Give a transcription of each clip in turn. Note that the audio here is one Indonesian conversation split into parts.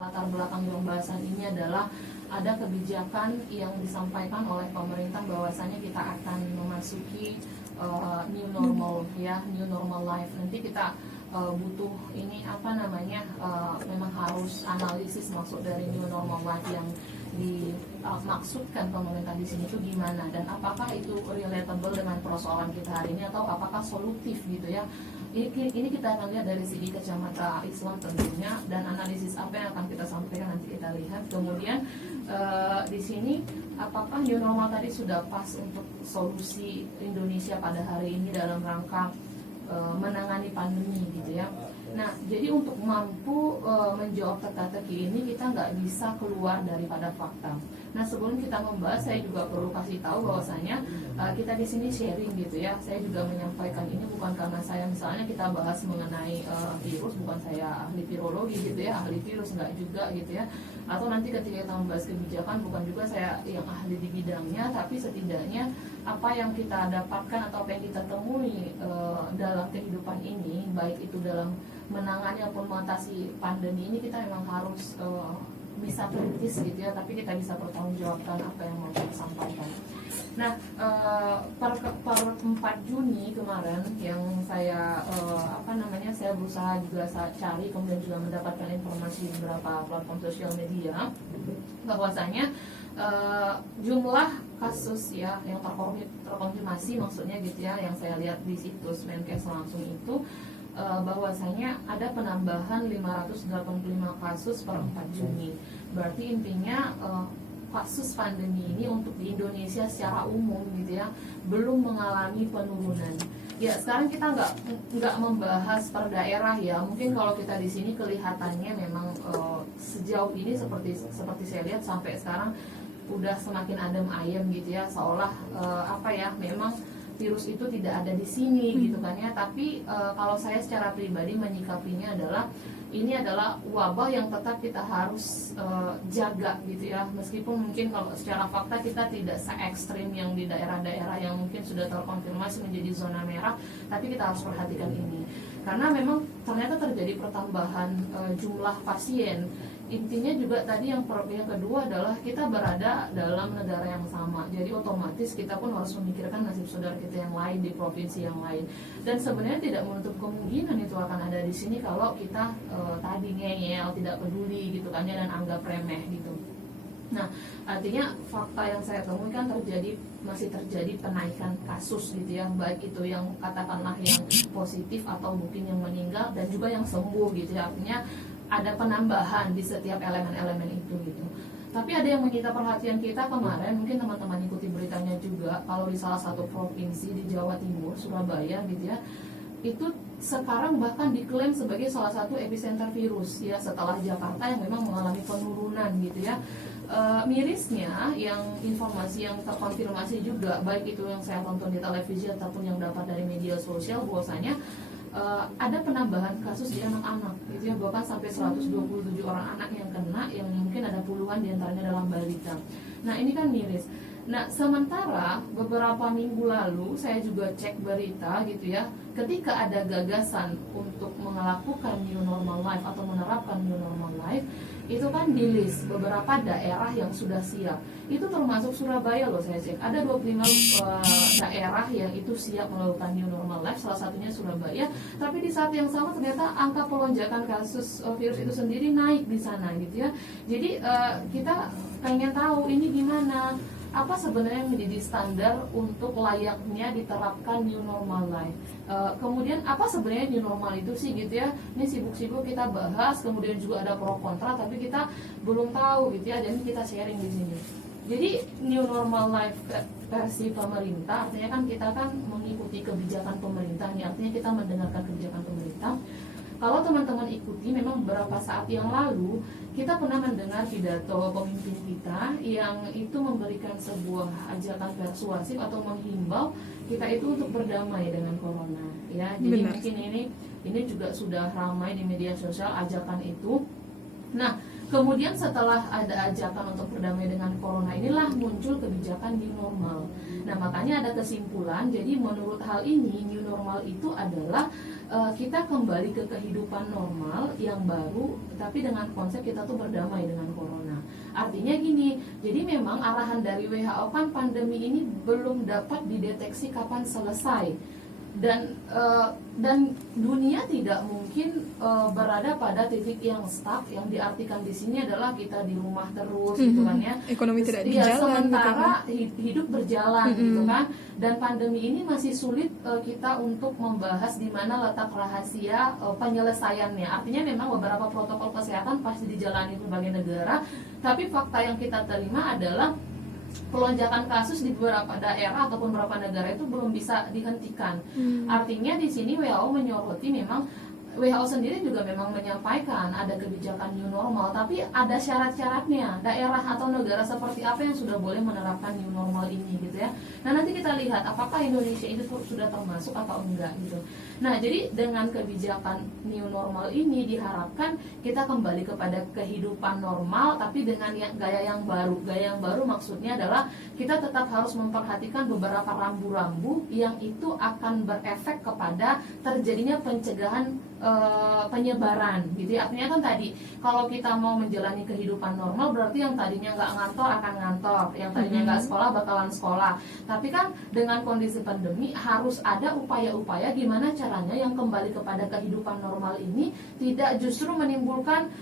Latar belakang pembahasan ini adalah ada kebijakan yang disampaikan oleh pemerintah bahwasanya kita akan memasuki new normal ya, new normal life. Nanti kita butuh ini memang harus analisis maksud dari new normal life yang dimaksudkan pemerintah di sini itu gimana, dan apakah itu relatable dengan persoalan kita hari ini atau apakah solutif gitu ya. Ini kita akan lihat dari segi kacamata Islam tentunya, dan analisis apa yang akan kita sampaikan nanti kita lihat. Kemudian di sini apakah new normal tadi sudah pas untuk solusi Indonesia pada hari ini dalam rangka menangani pandemi gitu ya. Nah, jadi untuk mampu menjawab teka-teki ini kita nggak bisa keluar daripada fakta. Nah, sebelum kita membahas, saya juga perlu kasih tahu bahwasanya kita di sini sharing gitu ya. Saya juga menyampaikan ini bukan karena saya misalnya kita bahas mengenai virus, bukan saya ahli virologi gitu ya, ahli virus nggak juga gitu ya. Atau nanti ketika kita membahas kebijakan, bukan juga saya yang ahli di bidangnya, tapi setidaknya apa yang kita dapatkan atau apa yang kita temui dalam kehidupan ini, baik itu dalam menangani ataupun mengatasi pandemi ini, kita memang harus bisa kritis gitu ya, tapi kita bisa bertanggungjawabkan apa yang mau kita sampaikan. Nah, per 4 Juni kemarin yang saya saya berusaha juga cari, kemudian juga mendapatkan informasi di beberapa platform sosial media bahwasanya jumlah kasus ya yang terkonfirmasi maksudnya gitu ya, yang saya lihat di situs Menkes langsung itu bahwasanya ada penambahan 585 kasus per 4 Juni. Berarti intinya kasus pandemi ini untuk di Indonesia secara umum gitu ya belum mengalami penurunan. Ya, sekarang kita nggak membahas per daerah ya. Mungkin kalau kita di sini kelihatannya memang sejauh ini seperti saya lihat sampai sekarang udah semakin adem ayem gitu ya, seolah memang virus itu tidak ada di sini gitu kan ya. Tapi kalau saya secara pribadi menyikapinya adalah ini adalah wabah yang tetap kita harus jaga gitu ya, meskipun mungkin kalau secara fakta kita tidak se-ekstrim yang di daerah-daerah yang mungkin sudah terkonfirmasi menjadi zona merah, tapi kita harus perhatikan ini karena memang ternyata terjadi pertambahan jumlah pasien. Intinya juga tadi yang kedua adalah kita berada dalam negara yang sama, jadi otomatis kita pun harus memikirkan nasib saudara kita yang lain di provinsi yang lain, dan sebenarnya tidak menutup kemungkinan itu akan ada di sini kalau kita tadi ngeyel, tidak peduli gitu kan ya, dan anggap remeh gitu. Nah, artinya fakta yang saya temui kan masih terjadi penaikan kasus gitu ya, baik itu yang katakanlah yang positif atau mungkin yang meninggal dan juga yang sembuh gitu ya. Artinya ada penambahan di setiap elemen-elemen itu gitu. Tapi ada yang menyita perhatian kita kemarin, mungkin teman-teman ikuti beritanya juga, kalau di salah satu provinsi di Jawa Timur, Surabaya gitu ya, itu sekarang bahkan diklaim sebagai salah satu epicenter virus ya, setelah Jakarta yang memang mengalami penurunan gitu ya. Mirisnya yang informasi yang terkonfirmasi juga, baik itu yang saya tonton di televisi ataupun yang dapat dari media sosial, bahwasanya ada penambahan kasus di anak-anak gitu ya, bahkan sampai 127 orang anak yang kena, yang mungkin ada puluhan diantaranya dalam balita. Nah, ini kan miris. Nah, sementara beberapa minggu lalu saya juga cek berita gitu ya, ketika ada gagasan untuk melakukan new normal life atau menerapkan new normal life, itu kan di list beberapa daerah yang sudah siap. Itu termasuk Surabaya loh, saya cek ada 25 daerah yang itu siap melakukan new normal life, salah satunya Surabaya. Tapi di saat yang sama ternyata angka pelonjakan kasus virus itu sendiri naik di sana gitu ya. Jadi kita pengen tahu ini gimana, apa sebenarnya yang menjadi standar untuk layaknya diterapkan new normal life. Kemudian apa sebenarnya new normal itu sih gitu ya. Ini sibuk-sibuk kita bahas, kemudian juga ada pro kontra, tapi kita belum tahu gitu ya, jadi kita sharing di sini. Jadi new normal life versi pemerintah, artinya kan kita kan mengikuti kebijakan pemerintah, ini artinya kita mendengarkan kebijakan pemerintah. Kalau teman-teman ikuti, memang beberapa saat yang lalu kita pernah mendengar pidato pemimpin kita yang itu memberikan sebuah ajakan persuasif atau menghimbau kita itu untuk berdamai dengan corona ya. Jadi mungkin ini juga sudah ramai di media sosial ajakan itu. Nah, Kemudian setelah ada ajakan untuk berdamai dengan corona, inilah muncul kebijakan new normal. Nah, makanya ada kesimpulan, jadi menurut hal ini new normal itu adalah kita kembali ke kehidupan normal yang baru, tapi dengan konsep kita tuh berdamai dengan corona. Artinya gini, jadi memang arahan dari WHO kan pandemi ini belum dapat dideteksi kapan selesai. Dan dunia tidak mungkin berada pada titik yang stuck, yang diartikan di sini adalah kita di rumah terus gitu kan ya, ekonomi tidak ya, berjalan sementara gitu kan? hidup berjalan gitu kan. Dan pandemi ini masih sulit kita untuk membahas di mana letak rahasia penyelesaiannya. Artinya memang beberapa protokol kesehatan pasti dijalani berbagai negara, tapi fakta yang kita terima adalah pelonjakan kasus di beberapa daerah ataupun beberapa negara itu belum bisa dihentikan. Artinya di sini WHO menyoroti, memang WHO sendiri juga memang menyampaikan ada kebijakan new normal, tapi ada syarat-syaratnya. Daerah atau negara seperti apa yang sudah boleh menerapkan new normal ini gitu ya. Nah, nanti kita lihat apakah Indonesia itu sudah termasuk atau enggak gitu. Nah, jadi dengan kebijakan new normal ini diharapkan kita kembali kepada kehidupan normal, tapi dengan gaya yang baru. Gaya yang baru maksudnya adalah kita tetap harus memperhatikan beberapa rambu-rambu yang itu akan berefek kepada terjadinya pencegahan penyebaran gitu ya. Artinya kan tadi kalau kita mau menjalani kehidupan normal, berarti yang tadinya nggak ngantor akan ngantor, yang tadinya nggak sekolah bakalan sekolah. Tapi kan dengan kondisi pandemi harus ada upaya-upaya gimana caranya yang kembali kepada kehidupan normal ini tidak justru menimbulkan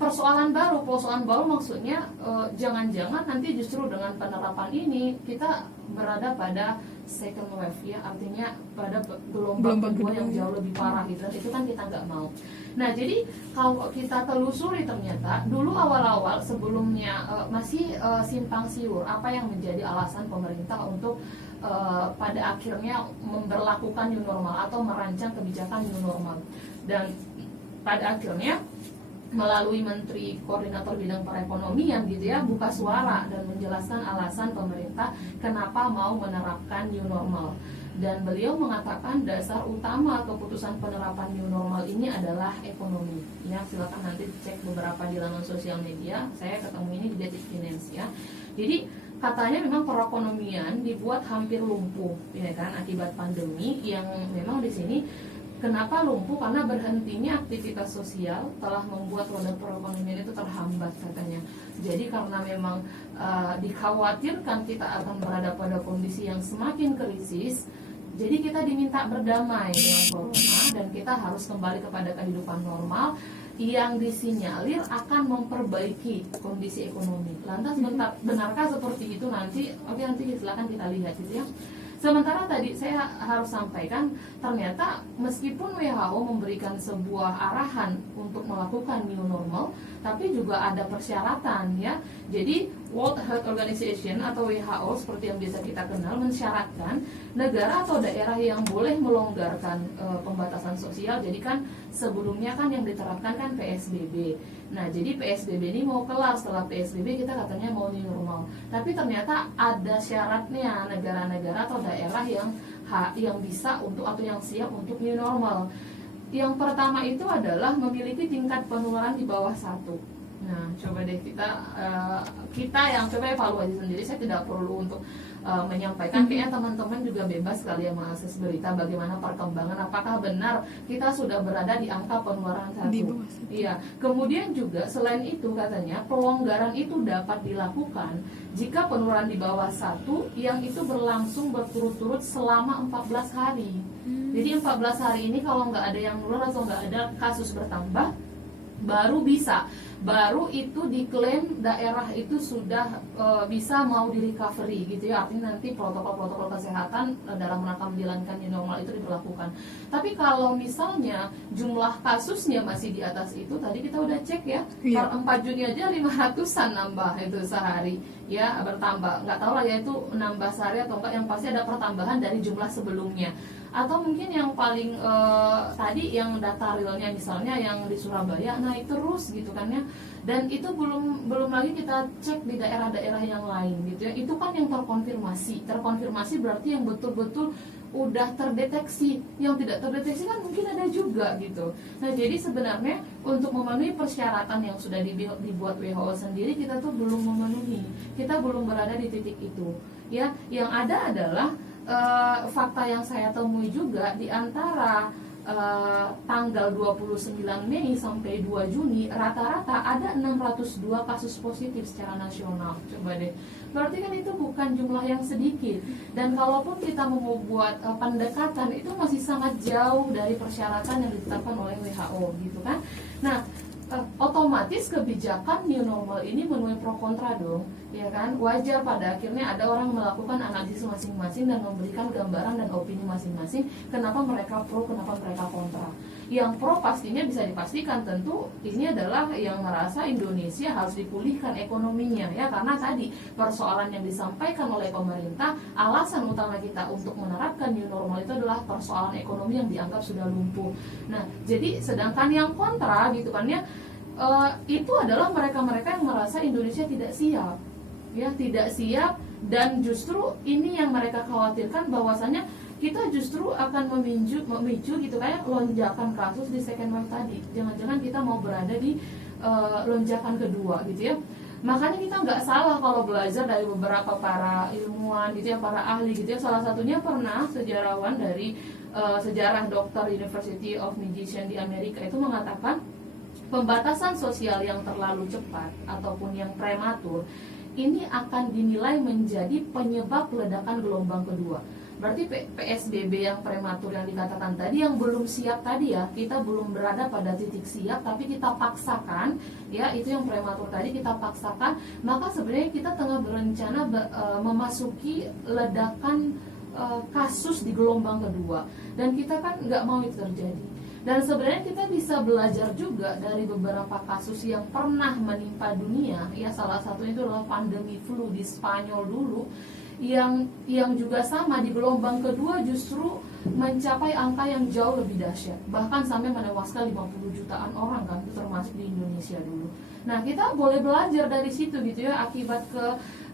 persoalan baru. Persoalan baru maksudnya jangan-jangan nanti justru dengan penerapan ini kita berada pada second wave ya, artinya pada gelombang kedua yang jauh lebih parah gitu. Itu kan kita nggak mau. Nah, jadi kalau kita telusuri ternyata dulu awal-awal sebelumnya masih simpang siur apa yang menjadi alasan pemerintah untuk pada akhirnya memberlakukan new normal atau merancang kebijakan new normal. Dan pada akhirnya melalui Menteri Koordinator Bidang Perekonomian gitu ya, buka suara dan menjelaskan alasan pemerintah kenapa mau menerapkan new normal. Dan beliau mengatakan dasar utama keputusan penerapan new normal ini adalah ekonomi. Ya, silakan nanti cek beberapa di laman sosial media. Saya ketemu ini di Detik Finance ya. Jadi katanya memang perekonomian dibuat hampir lumpuh ya kan akibat pandemi, yang memang di sini kenapa lumpuh? Karena berhentinya aktivitas sosial telah membuat roda perekonomian itu terhambat katanya. Jadi karena memang dikhawatirkan kita akan berada pada kondisi yang semakin krisis, jadi kita diminta berdamai dengan corona dan kita harus kembali kepada kehidupan normal yang disinyalir akan memperbaiki kondisi ekonomi. Lantas benarkah seperti itu nanti? Oke, nanti silakan kita lihat gitu ya. Sementara tadi saya harus sampaikan, ternyata meskipun WHO memberikan sebuah arahan untuk melakukan new normal, tapi juga ada persyaratan ya. Jadi World Health Organization atau WHO seperti yang biasa kita kenal mensyaratkan negara atau daerah yang boleh melonggarkan pembatasan sosial. Jadi kan sebelumnya kan yang diterapkan kan PSBB. Nah, jadi PSBB ini mau kelar, setelah PSBB kita katanya mau new normal. Tapi ternyata ada syaratnya negara-negara atau daerah yang bisa untuk atau yang siap untuk new normal. Yang pertama itu adalah memiliki tingkat penularan di bawah 1. Nah, coba deh kita yang coba evaluasi sendiri. Saya tidak perlu untuk menyampaikan, kayaknya teman-teman juga bebas kali ya mengakses berita bagaimana perkembangan, apakah benar kita sudah berada di angka penularan 1. Iya. Kemudian juga selain itu katanya pelonggaran itu dapat dilakukan jika penularan di bawah 1 yang itu berlangsung berturut-turut selama 14 hari. Jadi 14 hari ini kalau nggak ada yang nular atau nggak ada kasus bertambah, baru itu diklaim daerah itu sudah bisa mau di recovery gitu ya. Artinya nanti protokol-protokol kesehatan dalam rangka menjalankan new normal itu diberlakukan. Tapi kalau misalnya jumlah kasusnya masih di atas itu, tadi kita udah cek ya, per 4 Juni aja 500-an nambah itu sehari ya, bertambah. Nggak tahu lah ya itu nambah sehari atau enggak, yang pasti ada pertambahan dari jumlah sebelumnya. Atau mungkin yang paling tadi yang data realnya misalnya yang di Surabaya naik terus gitu kan ya. Dan itu belum lagi kita cek di daerah-daerah yang lain gitu ya. Itu kan yang terkonfirmasi berarti yang betul-betul udah terdeteksi. Yang tidak terdeteksi kan mungkin ada juga gitu. Nah, jadi sebenarnya untuk memenuhi persyaratan yang sudah dibuat WHO sendiri, kita tuh belum memenuhi. Kita belum berada di titik itu. Ya, yang ada adalah fakta yang saya temui juga di antara tanggal 29 Mei sampai 2 Juni rata-rata ada 602 kasus positif secara nasional. Coba deh. Berarti kan itu bukan jumlah yang sedikit. Dan kalaupun kita mau buat pendekatan, itu masih sangat jauh dari persyaratan yang ditetapkan oleh WHO gitu kan. Nah, otomatis kebijakan new normal ini menuai pro kontra dong, ya kan? Wajar pada akhirnya ada orang melakukan analisis masing-masing dan memberikan gambaran dan opini masing-masing kenapa mereka pro, kenapa mereka kontra. Yang pro pastinya bisa dipastikan tentu ini adalah yang merasa Indonesia harus dipulihkan ekonominya, ya, karena tadi persoalan yang disampaikan oleh pemerintah, alasan utama kita untuk menerapkan new normal itu adalah persoalan ekonomi yang dianggap sudah lumpuh. Nah, jadi sedangkan yang kontra gitu kan ya, itu adalah mereka-mereka yang merasa Indonesia tidak siap, ya, tidak siap, dan justru ini yang mereka khawatirkan bahwasanya kita justru akan memicu gitu kayak lonjakan kasus di second wave tadi. Jangan-jangan kita mau berada di lonjakan kedua gitu ya. Makanya kita nggak salah kalau belajar dari beberapa para ilmuwan gitu ya, para ahli gitu ya. Salah satunya pernah sejarawan dari sejarah dokter University of Michigan di Amerika itu mengatakan pembatasan sosial yang terlalu cepat ataupun yang prematur ini akan dinilai menjadi penyebab ledakan gelombang kedua. Berarti PSBB yang prematur yang dikatakan tadi, yang belum siap tadi ya, kita belum berada pada titik siap, tapi kita paksakan, ya, itu yang prematur tadi kita paksakan, maka sebenarnya kita tengah berencana memasuki ledakan kasus di gelombang kedua, dan kita kan nggak mau itu terjadi. Dan sebenarnya kita bisa belajar juga dari beberapa kasus yang pernah menimpa dunia, ya, salah satunya itu adalah pandemi flu di Spanyol dulu, yang juga sama di gelombang kedua justru mencapai angka yang jauh lebih dahsyat, bahkan sampai menewaskan 50 jutaan orang kan, itu termasuk di Indonesia dulu. Nah, kita boleh belajar dari situ gitu ya, akibat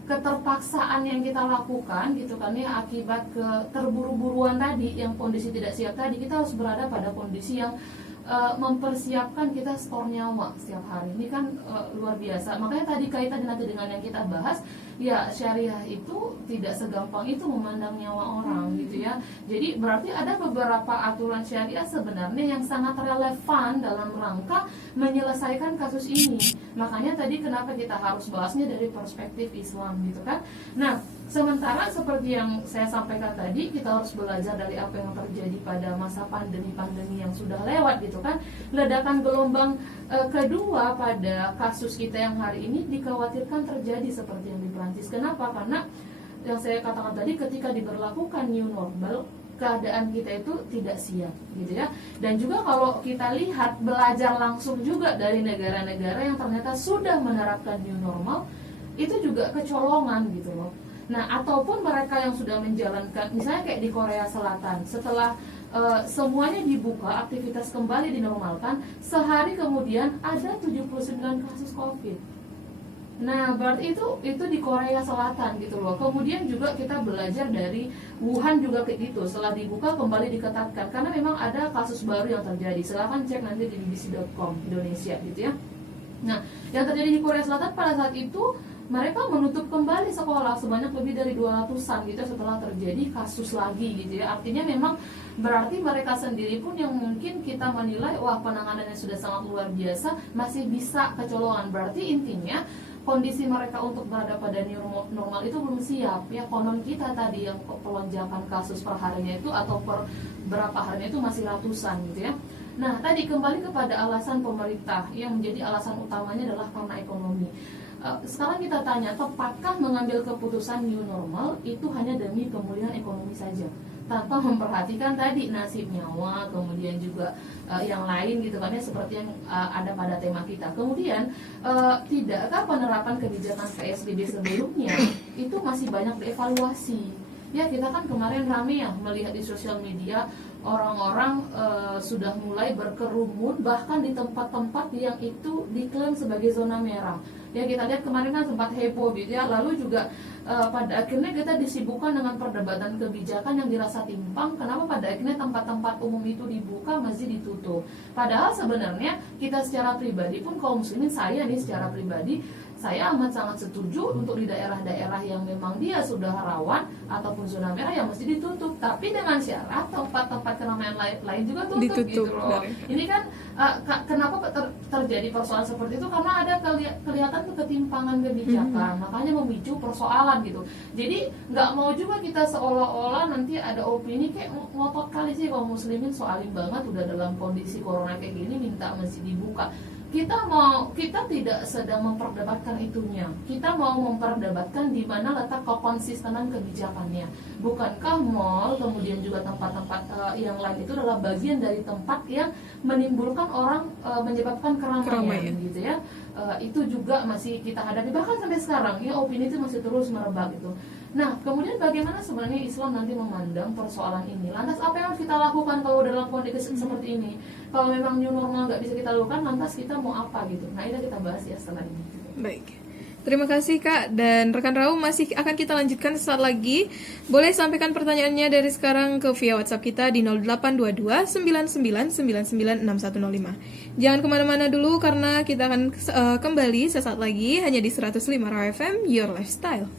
keterpaksaan yang kita lakukan gitu kan ya, akibat terburu-buruan tadi, yang kondisi tidak siap tadi, kita harus berada pada kondisi yang mempersiapkan kita stor nyawa setiap hari. Ini kan luar biasa. Makanya tadi kaitan nanti dengan yang kita bahas, ya, syariah itu tidak segampang itu memandang nyawa orang gitu ya. Jadi berarti ada beberapa aturan syariah sebenarnya yang sangat relevan dalam rangka menyelesaikan kasus ini. Makanya tadi kenapa kita harus bahasnya dari perspektif Islam gitu kan. Nah, sementara seperti yang saya sampaikan tadi, kita harus belajar dari apa yang terjadi pada masa pandemi yang sudah lewat gitu kan. Ledakan gelombang kedua pada kasus kita yang hari ini dikhawatirkan terjadi seperti yang di Prancis. Kenapa? Karena yang saya katakan tadi, ketika diberlakukan new normal, keadaan kita itu tidak siap gitu ya. Dan juga kalau kita lihat, belajar langsung juga dari negara-negara yang ternyata sudah menerapkan new normal, itu juga kecolongan gitu loh. Nah, ataupun mereka yang sudah menjalankan, misalnya kayak di Korea Selatan, setelah semuanya dibuka, aktivitas kembali dinormalkan, sehari kemudian ada 79 kasus COVID. Nah, berarti itu di Korea Selatan gitu loh. Kemudian juga kita belajar dari Wuhan juga kayak gitu, setelah dibuka kembali diketatkan, karena memang ada kasus baru yang terjadi. Silahkan cek nanti di bbc.com Indonesia gitu ya. Nah, yang terjadi di Korea Selatan pada saat itu, mereka menutup kembali sekolah sebanyak lebih dari 200-an gitu setelah terjadi kasus lagi gitu ya. Artinya memang berarti mereka sendiri pun yang mungkin kita menilai, wah, penanganannya sudah sangat luar biasa, masih bisa kecolongan. Berarti intinya kondisi mereka untuk berada pada new normal itu belum siap ya. Konon kita tadi yang pelonjakan kasus per harinya itu atau per berapa harinya itu masih ratusan gitu ya. Nah, tadi kembali kepada alasan pemerintah, yang menjadi alasan utamanya adalah karena ekonomi. Sekarang kita tanya, tepatkah mengambil keputusan new normal itu hanya demi pemulihan ekonomi saja, tanpa memperhatikan tadi nasib nyawa, kemudian juga yang lain gitu kan ya, seperti yang ada pada tema kita. Kemudian tidakkah penerapan kebijakan PSBB sebelumnya itu masih banyak dievaluasi Ya, kita kan kemarin rame ya melihat di sosial media orang-orang sudah mulai berkerumun bahkan di tempat-tempat yang itu diklaim sebagai zona merah. Ya, kita lihat kemarin kan sempat heboh gitu ya. Lalu juga pada akhirnya kita disibukkan dengan perdebatan kebijakan yang dirasa timpang. Kenapa pada akhirnya tempat-tempat umum itu dibuka, masjid ditutup? Padahal sebenarnya kita secara pribadi pun, kaum muslimin, saya nih secara pribadi, saya amat sangat setuju untuk di daerah-daerah yang memang dia sudah rawan ataupun zona merah yang mesti ditutup. Tapi dengan syarat tempat-tempat keramaian lain juga tutup gitu loh. Ini kan kenapa terjadi persoalan seperti itu? Karena ada kelihatan ketimpangan kebijakan, makanya memicu persoalan gitu. Jadi nggak mau juga kita seolah-olah nanti ada opini kayak ngotot kali sih kaum muslimin soalim banget udah dalam kondisi corona kayak gini minta masjid dibuka. Kita tidak sedang memperdebatkan itunya. Kita mau memperdebatkan di mana letak kekonsistenan kebijakannya. Bukankah mall kemudian juga tempat-tempat yang lain itu adalah bagian dari tempat yang menimbulkan orang, menyebabkan keramaian gitu ya. Itu juga masih kita hadapi bahkan sampai sekarang ya, opini itu masih terus merebak gitu. Nah, kemudian bagaimana sebenarnya Islam nanti memandang persoalan ini? Lantas apa yang harus kita lakukan kalau dalam kondisi seperti ini? Kalau memang new normal nggak bisa kita lakukan, lantas kita mau apa gitu? Nah, ini kita bahas ya setelah ini. Baik. Terima kasih Kak, dan rekan Raum masih akan kita lanjutkan sesaat lagi. Boleh sampaikan pertanyaannya dari sekarang ke via WhatsApp kita di 0822 99996105. Jangan kemana-mana dulu karena kita akan kembali sesaat lagi hanya di 105 FM Your Lifestyle.